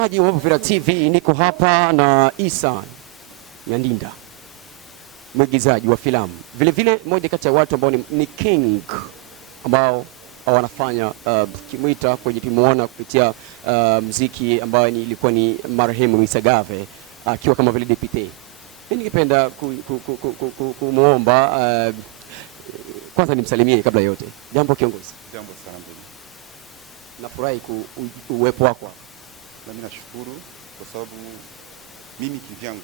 Mtazamaji wa Uvira TV, niko hapa na Isa Nyandinda, mwigizaji wa filamu, vile vile moja kati ya watu ambao ni king ambao wanafanya kimwita kwenye timuona kupitia muziki ambayo ilikuwa ni marehemu Misagave akiwa kama vile deputy. Mimi ningependa kumuomba kwanza nimsalimie kabla yote. Jambo kiongozi. Jambo sana mbele. Nafurahi uwepo wako hapa. Na mimi nashukuru kwa sababu mimi kivyangu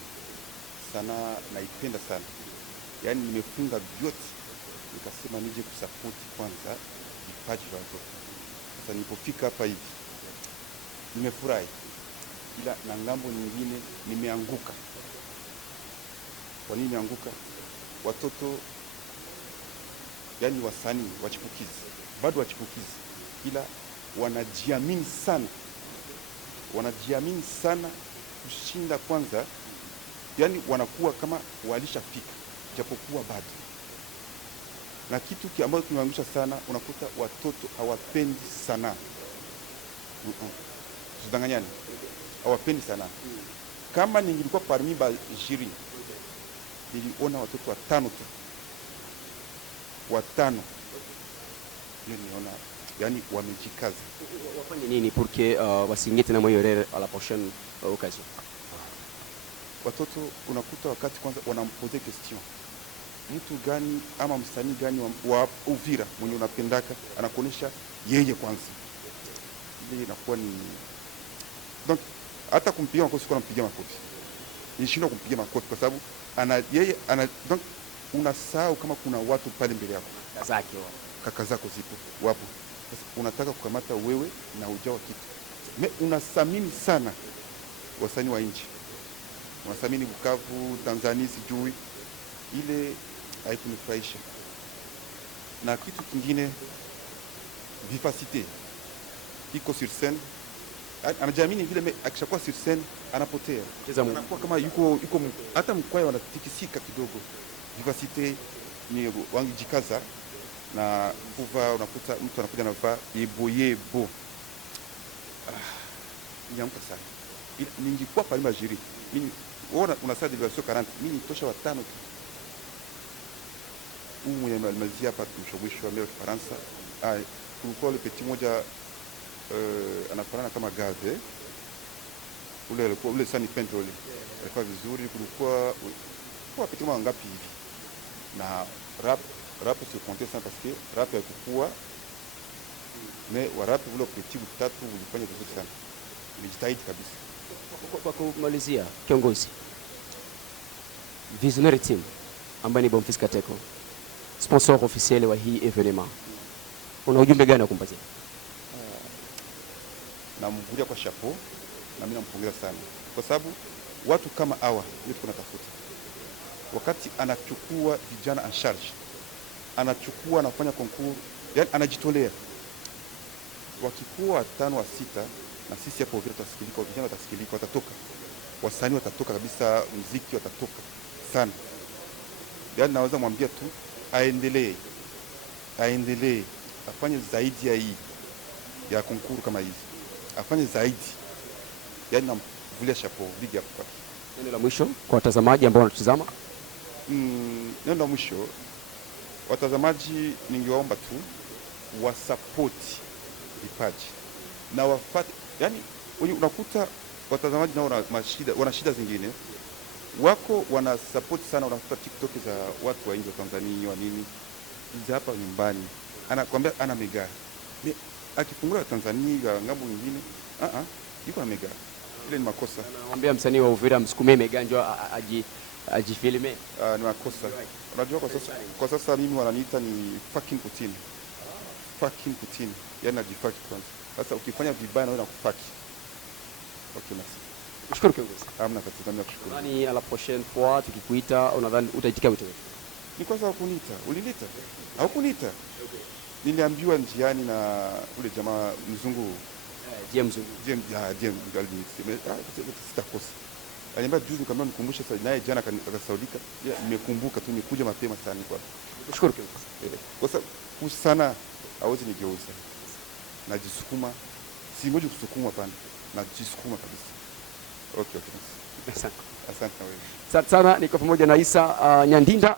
sana naipenda sana. Yaani nimefunga vyote nikasema nije kusupport kwanza vipaji vya watoto. Sasa nilipofika hapa hivi nimefurahi, ila na ngambo nyingine nimeanguka. Kwa nini nimeanguka? Watoto yani wasanii wachipukizi, bado wachipukizi, ila wanajiamini sana kushinda kwanza, yani wanakuwa kama walishafika japokuwa bado. Na kitu ambacho kinaangusha sana, unakuta watoto hawapendi sana. Tudanganyani, hawapendi sana. Kama ningilikuwa parmi ba jiri, niliona watoto watano tu, hiyo niona yani wamejikaza. Wafanye nini pour que wasiingie tena moyo rere à la prochaine occasion? Watoto unakuta wakati kwanza wanampoze question, mtu gani ama msanii gani wa Uvira mwenye unapendaka, anakuonesha yeye kwanza. Ile inakuwa ni donc hata kumpigia makofi kwa kumpigia makofi, nishindwa kumpigia makofi kwa sababu yeye donc unasahau kama kuna watu pale mbele yako, kaka zako zipo wapo. Sasa unataka kukamata wewe na ujawa kitu. Unasamini sana wasanii wa nchi, unasamini Bukavu, Tanzania, sijui ile haikunifurahisha. Na kitu kingine, vivacité iko sur scène, anajiamini vile, akishakuwa sur scène anapotea, anakuwa kama yuko hata mkwaya wanatikisika kidogo. Vivacité ni wangijikaza na kuva, unakuta mtu anakuja na vaa yebo. Niamka sana. Ningikuwa pale majiri, mimi unasema diversion 40, mimi nitosha watano tu. Mwenye alimalizia hapa tumshomwisho wa mbele Faransa. Kulikuwa ile petit moja anafanana kama Gave. Ule sani peintre ule. Alikuwa vizuri, kulikuwa petit moja ngapi hivi. Na rap se compter ça parce que rap yakukua, mais wa rap ule petit utatu ulifanya vizuri sana. Nilijitahidi kabisa. Kwa kumalizia, kiongozi, Visionary Team ambaye ni Bonfils Kateko, sponsor officiel wa hii evenement, una ujumbe gani wa kumpatia? Namvulia kwa chapeau na mimi nampongeza sana kwa sababu watu kama hawa ndio tunatafuta. Wakati anachukua vijana en charge, anachukua anafanya concours, yani anajitolea. Wakikuwa 5 au 6 na sisi hapo Uvira tutasikilika, vijana watasikilika, watatoka, wasanii watatoka kabisa, muziki watatoka sana. Yani naweza mwambia tu aendelee, afanye zaidi ya hii ya concours kama hizi, afanye zaidi. Yani namvulia chapeau, big up kwake. Neno la mwisho kwa watazamaji ambao wanatutazama? Neno la mwisho, watazamaji ningewaomba tu wasupport vipaji na wafate. Yani unakuta watazamaji nao wana shida zingine, wako wana support sana, unakuta TikTok za watu wa nje wa Tanzania wa nini, hizi hapa nyumbani anakuambia ana mega, akifungua Tanzania ngambo nyingine yuko na mega. Ile ni makosa. Anamwambia msanii wa Uvira msukume meganjo ajifilme. Ni makosa. Unajua kwa sasa mimi wananiita ni fucking Putin. Yani najifaki kwanza. Sasa ukifanya vibaya na wewe nakufaki. Okay, merci. Nashukuru kiongozi. Hamna tatizo, mimi nakushukuru. Nani à la prochaine fois tukikuita unadhani utaitikia wito wetu? Ni kwanza hukuniita. Uliniita? Hukuniita. Niliambiwa njiani na ule jamaa mzungu. James sitakosa. Aliniambia juzi kama nikumbushe sasa, naye jana akasaulika. Nimekumbuka tu, nikuja mapema sana kwa. Nashukuru kiongozi. Kwa sababu kusana hawezi nigeuza. Najisukuma, si ngoja kusukuma pana. na jisukuma kabisa. Okay. Asante. Asante na wewe. Asante sana, niko pamoja na Isa Nyandinda,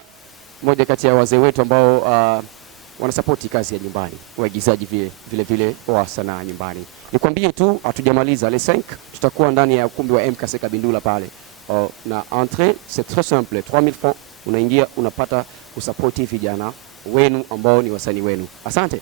mmoja kati ya wazee wetu ambao wanasapoti kazi ya nyumbani, waigizaji vile wa sanaa nyumbani. Nikwambie tu hatujamaliza le 5, tutakuwa ndani ya ukumbi wa MKC Kabindula pale. Na entrée c'est très simple, 3000 francs, unaingia unapata kusapoti vijana wenu ambao ni wasanii wenu. Asante.